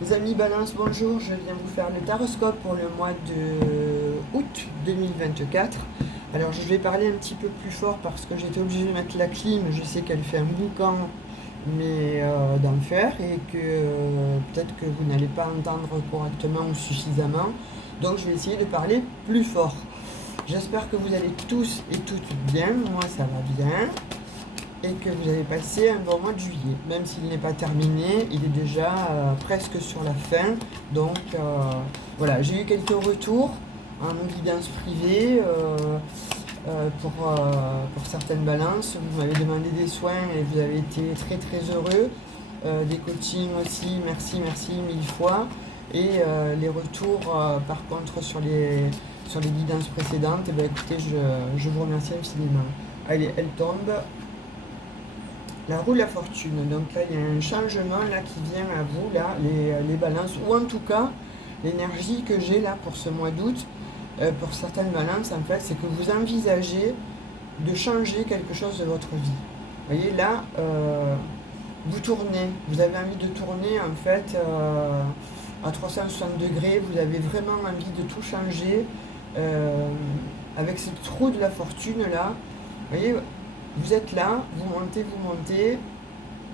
Les amis Balance, bonjour, je viens vous faire le taroscope pour le mois de août 2024. Alors je vais parler un petit peu plus fort parce que j'étais obligée de mettre la clim, je sais qu'elle fait un boucan mais d'enfer et que peut-être que vous n'allez pas entendre correctement ou suffisamment. Donc je vais essayer de parler plus fort. J'espère que vous allez tous et toutes bien, moi ça va bien et que vous avez passé un bon mois de juillet. Même s'il n'est pas terminé, il est déjà presque sur la fin. Donc voilà, j'ai eu quelques retours en guidance privée pour certaines balances. Vous m'avez demandé des soins et vous avez été très très heureux. Des coachings aussi, merci, merci mille fois. Et les retours par contre sur les guidances précédentes, eh bien, écoutez, je vous remercie infiniment. Allez, elle tombe. La roue de la fortune. Donc là, il y a un changement là qui vient à vous, là, les balances, ou en tout cas, l'énergie que j'ai là pour ce mois d'août, pour certaines balances, en fait, c'est que vous envisagez de changer quelque chose de votre vie. Vous voyez, là, vous tournez, vous avez envie de tourner, en fait, à 360 degrés, vous avez vraiment envie de tout changer. euh, avec cette roue de la fortune là, vous voyez, vous êtes là, vous montez,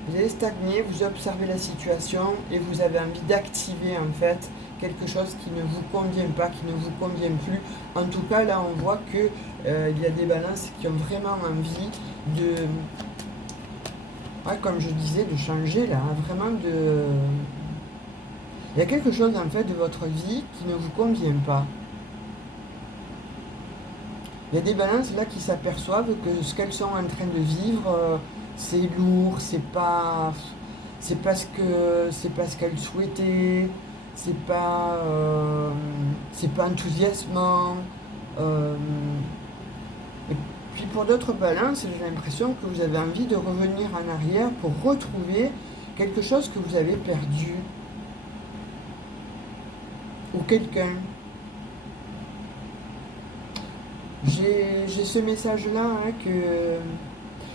vous allez stagner, vous observez la situation et vous avez envie d'activer en fait quelque chose qui ne vous convient pas, qui ne vous convient plus. En tout cas, là, on voit que il y a des balances qui ont vraiment envie de, ouais, comme je disais, de changer là, hein, vraiment de. Il y a quelque chose en fait de votre vie qui ne vous convient pas. Il y a des balances là qui s'aperçoivent que ce qu'elles sont en train de vivre, c'est lourd, c'est pas ce qu'elles souhaitaient, c'est pas enthousiasmant. euh, et puis pour d'autres balances, j'ai l'impression que vous avez envie de revenir en arrière pour retrouver quelque chose que vous avez perdu ou quelqu'un. J'ai ce message-là, hein, que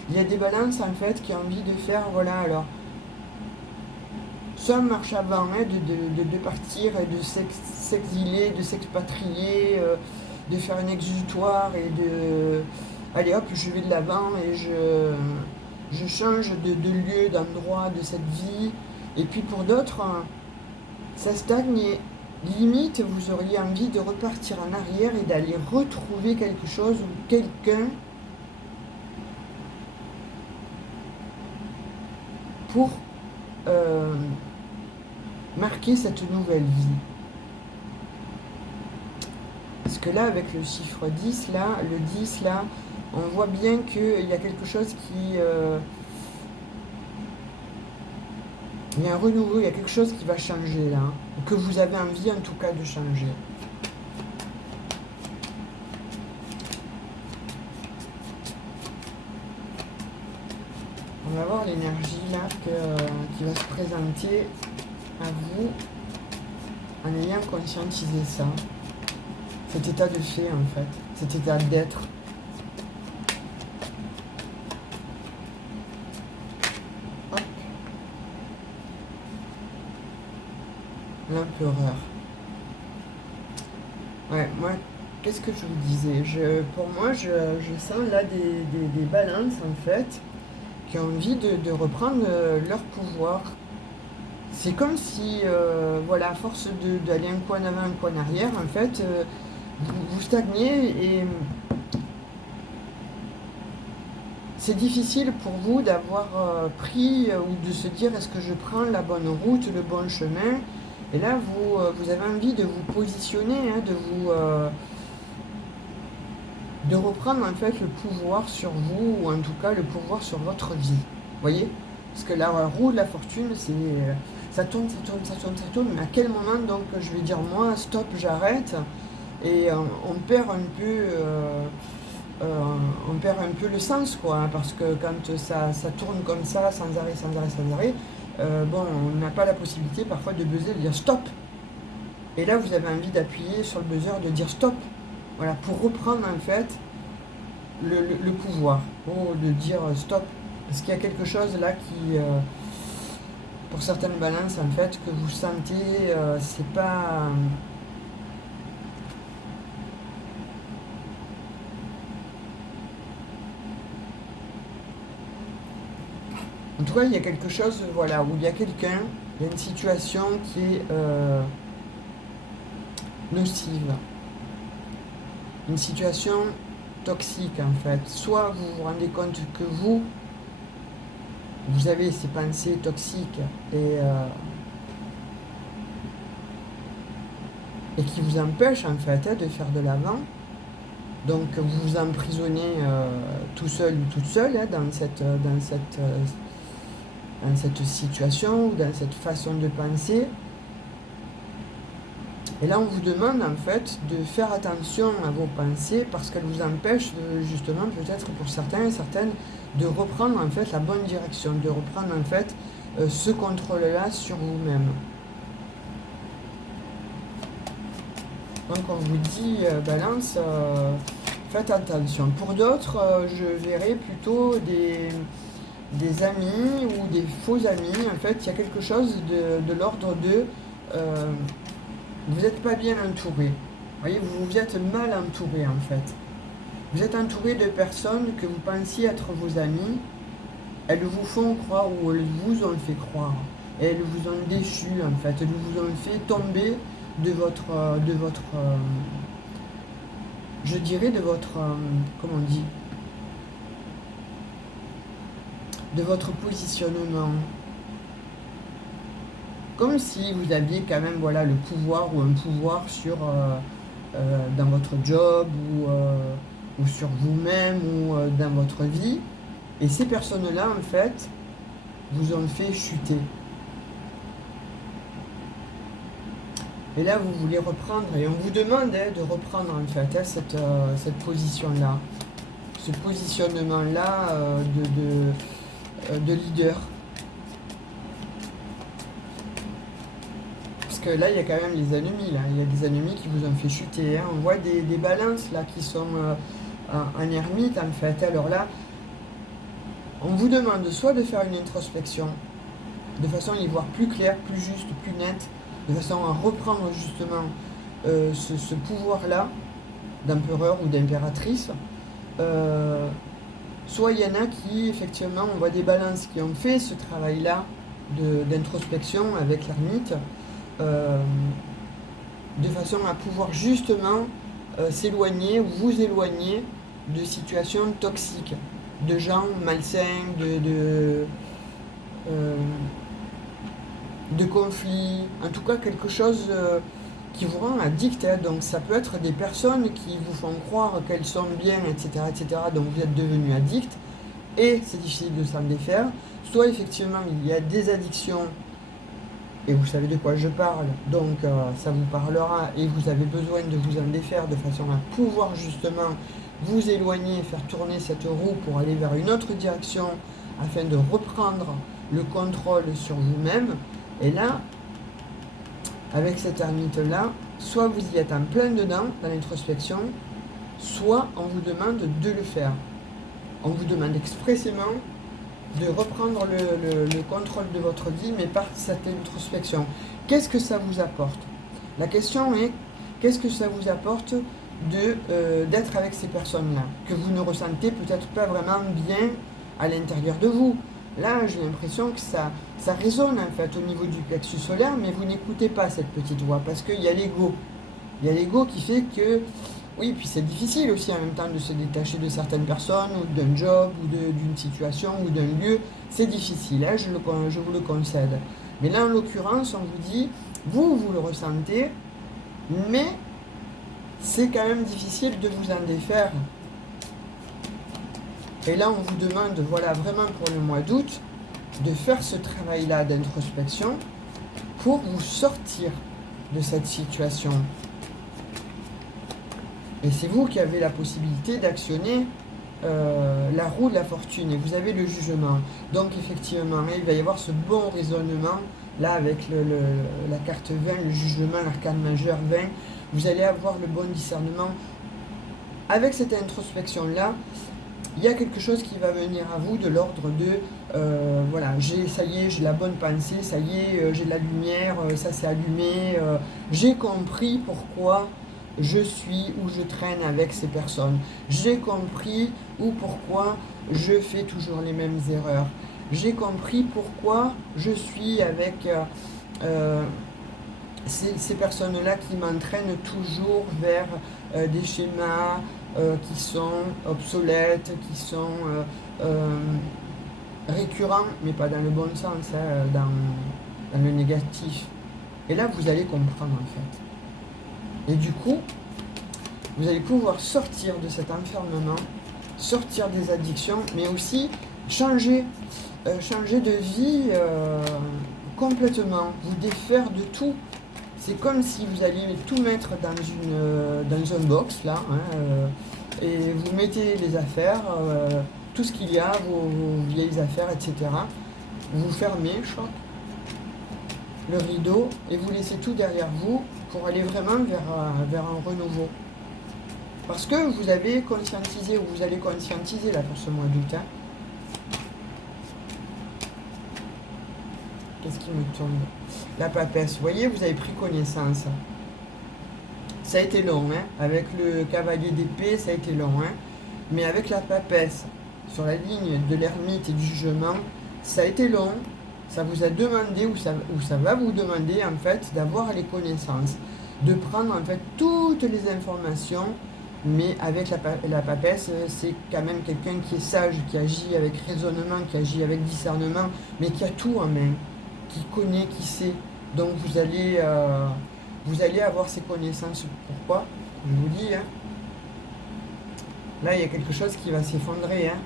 il y a des balances en fait qui ont envie de faire, voilà, alors, soit marche avant, hein, de partir et de s'exiler, de s'expatrier, de faire un exutoire et de. Allez hop, je vais de l'avant et je change de lieu, d'endroit, de cette vie. Et puis pour d'autres, hein, ça stagne et limite vous auriez envie de repartir en arrière et d'aller retrouver quelque chose ou quelqu'un pour euh, marquer cette nouvelle vie. Parce que là, avec le chiffre 10, là, le 10, là, on voit bien qu'il y a quelque chose qui. Il y a un renouveau, il y a quelque chose qui va changer là, hein, que vous avez envie en tout cas de changer. On va voir l'énergie là qui va se présenter à vous en ayant conscientisé ça. Cet état de fait en fait, cet état d'être. Hop, l'empereur. Ouais, moi, qu'est-ce que je vous disais? Pour moi, je sens là des balances en fait qui ont envie de reprendre leur pouvoir. C'est comme si, voilà, à force d'aller un coin en avant, un coin en arrière, en fait, vous stagnez et c'est difficile pour vous d'avoir pris ou de se dire est-ce que je prends la bonne route, le bon chemin. Et là, vous avez envie de vous positionner, hein, de reprendre en fait le pouvoir sur vous, ou en tout cas le pouvoir sur votre vie. Vous voyez? Parce que la roue de la fortune, c'est ça tourne, ça tourne, ça tourne, ça tourne, mais à quel moment donc je vais dire moi stop, j'arrête et on perd un peu on perd un peu le sens quoi, hein, parce que quand ça tourne comme ça, sans arrêt, sans arrêt, sans arrêt, bon, on n'a pas la possibilité parfois de buzzer, de dire stop. Et là, vous avez envie d'appuyer sur le buzzer, de dire stop. Voilà, pour reprendre en fait le pouvoir, pour de dire stop. Parce qu'il y a quelque chose là pour certaines balances, en fait, que vous sentez, c'est pas... En tout cas, il y a quelque chose, voilà, où il y a quelqu'un, il y a une situation qui est nocive, une situation toxique en fait. Soit vous vous rendez compte que vous avez ces pensées toxiques et qui vous empêchent en fait de faire de l'avant. Donc vous vous emprisonnez tout seul ou toute seule dans cette situation ou dans cette façon de penser. Et là, on vous demande en fait de faire attention à vos pensées parce qu'elles vous empêchent justement, peut-être pour certains et certaines, de reprendre en fait la bonne direction, de reprendre en fait ce contrôle-là sur vous-même. Donc on vous dit, Balance, faites attention. Pour d'autres, je verrai plutôt des amis ou des faux amis. En fait, il y a quelque chose de l'ordre de... vous n'êtes pas bien entouré. Vous voyez, vous êtes mal entouré en fait. Vous êtes entouré de personnes que vous pensiez être vos amis. Elles vous font croire ou elles vous ont fait croire. Et elles vous ont déchu en fait. Elles vous ont fait tomber de votre je dirais de votre, comment on dit, de votre positionnement. Comme si vous aviez quand même voilà, le pouvoir ou un pouvoir sur, dans votre job ou sur vous-même ou dans votre vie. Et ces personnes-là, en fait, vous ont fait chuter. Et là, vous voulez reprendre, et on vous demande de reprendre en fait cette position-là, ce positionnement-là de leader. Parce que là, il y a quand même les ennemis, là. Il y a des ennemis qui vous ont fait chuter. Hein. On voit des balances là qui sont en ermite en fait. Alors là, on vous demande soit de faire une introspection, de façon à y voir plus clair, plus juste, plus net, de façon à reprendre justement ce pouvoir-là d'empereur ou d'impératrice. Soit il y en a qui, effectivement, on voit des balances qui ont fait ce travail-là d'introspection avec l'ermite, de façon à pouvoir justement s'éloigner ou vous éloigner de situations toxiques, de gens malsains, de conflits, en tout cas quelque chose qui vous rend addict. Hein. Donc ça peut être des personnes qui vous font croire qu'elles sont bien, etc., etc. Donc vous êtes devenu addict et c'est difficile de s'en défaire. Soit effectivement il y a des addictions et vous savez de quoi je parle, donc ça vous parlera et vous avez besoin de vous en défaire de façon à pouvoir justement vous éloigner, faire tourner cette roue pour aller vers une autre direction afin de reprendre le contrôle sur vous-même. Et là, avec cette ermite-là, soit vous y êtes en plein dedans, dans l'introspection, soit on vous demande de le faire. On vous demande expressément de reprendre le contrôle de votre vie, mais par cette introspection. Qu'est-ce que ça vous apporte? La question est, qu'est-ce que ça vous apporte d'être avec ces personnes-là, que vous ne ressentez peut-être pas vraiment bien à l'intérieur de vous? Là, j'ai l'impression que ça résonne en fait au niveau du plexus solaire, mais vous n'écoutez pas cette petite voix, parce qu'il y a l'ego. Il y a l'ego qui fait que, oui, puis c'est difficile aussi en même temps de se détacher de certaines personnes, ou d'un job, ou d'une situation, ou d'un lieu. C'est difficile, hein, je vous le concède. Mais là, en l'occurrence, on vous dit, vous le ressentez, mais c'est quand même difficile de vous en défaire. Et là, on vous demande, voilà, vraiment pour le mois d'août, de faire ce travail-là d'introspection pour vous sortir de cette situation. Et c'est vous qui avez la possibilité d'actionner la roue de la fortune et vous avez le jugement. Donc effectivement, il va y avoir ce bon raisonnement, là avec la carte 20, le jugement, l'arcane majeur 20, vous allez avoir le bon discernement. Avec cette introspection-là, il y a quelque chose qui va venir à vous de l'ordre de Voilà, ça y est, j'ai la bonne pensée, ça y est, j'ai de la lumière, ça s'est allumé, j'ai compris pourquoi je suis ou je traîne avec ces personnes. J'ai compris ou pourquoi je fais toujours les mêmes erreurs. J'ai compris pourquoi je suis avec ces personnes-là qui m'entraînent toujours vers des schémas qui sont obsolètes, qui sont récurrents, mais pas dans le bon sens, hein, dans le négatif. Et là, vous allez comprendre en fait. Et du coup, vous allez pouvoir sortir de cet enfermement, sortir des addictions, mais aussi changer, changer de vie complètement, vous défaire de tout. C'est comme si vous alliez tout mettre dans un box, là, hein, et vous mettez les affaires, tout ce qu'il y a, vos vieilles affaires, etc. Vous fermez, choc, le rideau, et vous laissez tout derrière vous pour aller vraiment vers un renouveau. Parce que vous avez conscientisé, ou vous allez conscientiser là pour ce mois d'août. Hein. Qu'est-ce qui me tombe? La papesse. Vous voyez, vous avez pris connaissance. Ça a été long, hein. Avec le cavalier d'épée, ça a été long, hein. Mais avec la papesse, sur la ligne de l'ermite et du jugement, ça a été long. Ça vous a demandé, ou ça va vous demander, en fait, d'avoir les connaissances. De prendre, en fait, toutes les informations. Mais avec la papesse, c'est quand même quelqu'un qui est sage, qui agit avec raisonnement, qui agit avec discernement, mais qui a tout en main, qui connaît, qui sait. Donc vous allez avoir ces connaissances. Pourquoi? Je vous dis, hein. Là, il y a quelque chose qui va s'effondrer. Hein.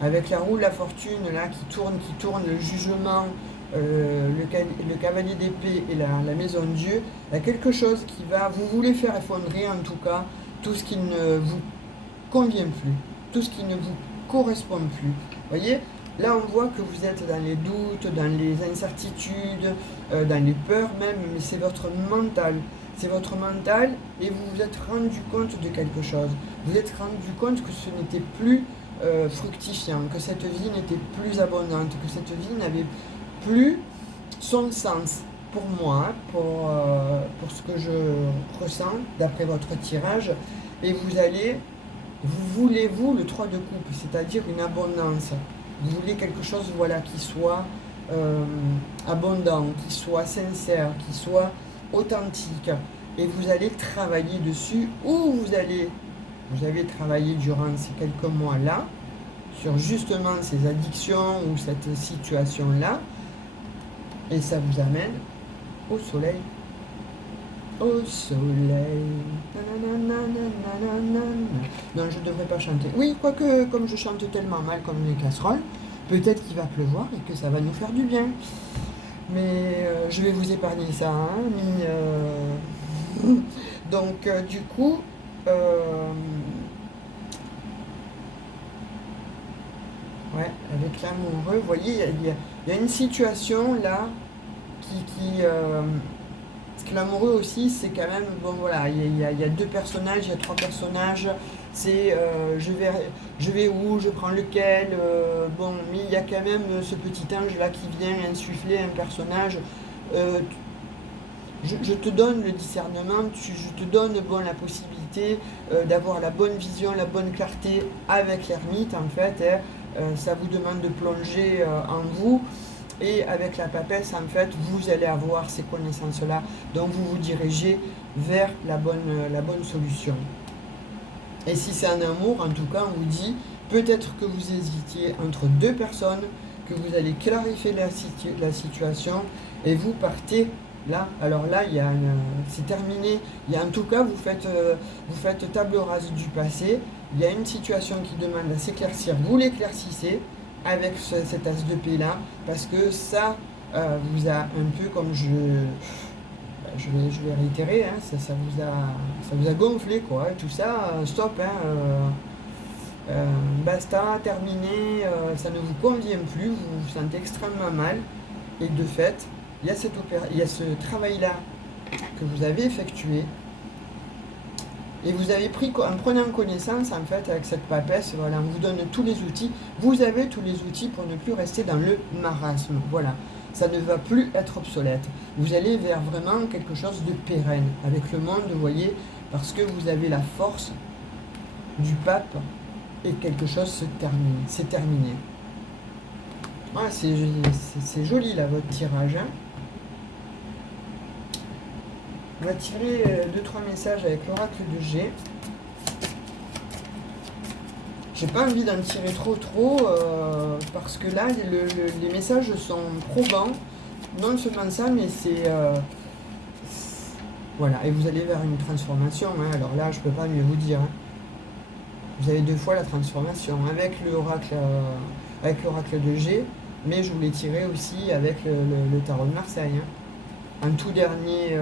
Avec la roue de la fortune, là, qui tourne, le jugement, le cavalier d'épée et la maison de Dieu, il y a quelque chose qui va, vous voulez faire effondrer, en tout cas, tout ce qui ne vous convient plus, tout ce qui ne vous correspond plus. Vous voyez, là on voit que vous êtes dans les doutes, dans les incertitudes, dans les peurs même, mais c'est votre mental. C'est votre mental et vous vous êtes rendu compte de quelque chose. Vous êtes rendu compte que ce n'était plus fructifiant, que cette vie n'était plus abondante, que cette vie n'avait plus son sens. Pour moi, pour ce que je ressens d'après votre tirage, et vous voulez le 3 de coupe, c'est-à-dire une abondance. Vous voulez quelque chose, voilà, qui soit abondant, qui soit sincère, qui soit authentique, et vous allez travailler dessus, ou vous avez travaillé durant ces quelques mois-là, sur justement ces addictions ou cette situation-là, et ça vous amène au soleil. Au soleil. Non, je ne devrais pas chanter. Oui, quoique, comme je chante tellement mal comme les casseroles, peut-être qu'il va pleuvoir et que ça va nous faire du bien. Mais je vais vous épargner ça. Hein, mais, donc, du coup, ouais, avec l'amoureux, vous voyez, il y a une situation là parce que l'amoureux aussi, c'est quand même, bon voilà, il y a deux personnages, il y a trois personnages, c'est je vais où, je prends lequel, bon, mais il y a quand même ce petit ange là qui vient insuffler un personnage. Je te donne le discernement, je te donne bon, la possibilité d'avoir la bonne vision, la bonne clarté avec l'ermite en fait. Hein, ça vous demande de plonger en vous. Et avec la papesse, en fait, vous allez avoir ces connaissances-là. Donc, vous vous dirigez vers la bonne solution. Et si c'est un amour, en tout cas, on vous dit, peut-être que vous hésitiez entre deux personnes, que vous allez clarifier la situation, et vous partez là. Alors là, c'est terminé. En tout cas, vous faites table rase du passé. Il y a une situation qui demande à s'éclaircir. Vous l'éclaircissez avec cet as de paix là, parce que ça vous a un peu, comme je vais réitérer, hein, ça vous a gonflé quoi, tout ça, stop, hein, basta, terminé, ça ne vous convient plus, vous vous sentez extrêmement mal, et de fait, il y a ce travail là que vous avez effectué, Et vous avez pris, en prenant connaissance, en fait, avec cette papesse, voilà, on vous donne tous les outils. Vous avez tous les outils pour ne plus rester dans le marasme. Voilà, ça ne va plus être obsolète. Vous allez vers vraiment quelque chose de pérenne avec le monde, vous voyez, parce que vous avez la force du pape et quelque chose se termine. C'est terminé. Ah, c'est joli là, votre tirage. Hein. On va tirer 2-3 messages avec l'oracle de G. J'ai pas envie d'en tirer trop parce que là les messages sont probants. Non seulement ça, mais c'est voilà, et vous allez vers une transformation. Hein. Alors là, je peux pas mieux vous dire. Hein. Vous avez 2 fois la transformation avec l'oracle de G, mais je voulais tirer aussi avec le tarot de Marseille. Hein. Un tout dernier.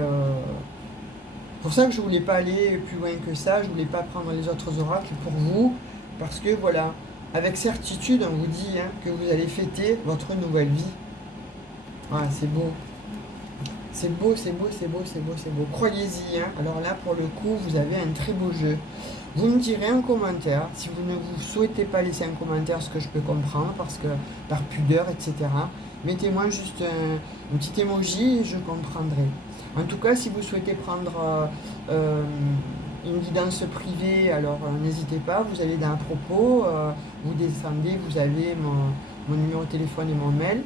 Pour ça que je voulais pas aller plus loin que ça. Je voulais pas prendre les autres oracles pour vous. Parce que voilà, avec certitude, on vous dit hein, que vous allez fêter votre nouvelle vie. Voilà, c'est beau. C'est beau, c'est beau, c'est beau, c'est beau, c'est beau. Croyez-y. Hein. Alors là, pour le coup, vous avez un très beau jeu. Vous me direz en commentaire, si vous ne vous souhaitez pas laisser un commentaire, ce que je peux comprendre, parce que par pudeur, etc. Mettez-moi juste un petit emoji et je comprendrai. En tout cas, si vous souhaitez prendre une guidance privée, alors n'hésitez pas, vous allez dans à propos, vous descendez, vous avez mon numéro de téléphone et mon mail,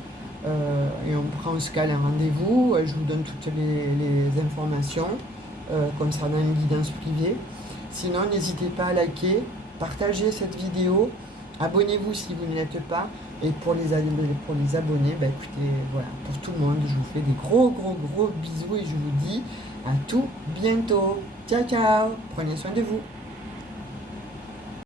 et on se cale un rendez-vous, je vous donne toutes les informations concernant une guidance privée. Sinon, n'hésitez pas à liker, partager cette vidéo, abonnez-vous si vous ne l'êtes pas, et pour les abonnés, bah écoutez, voilà, pour tout le monde, je vous fais des gros bisous et je vous dis à tout bientôt. Ciao, ciao, prenez soin de vous.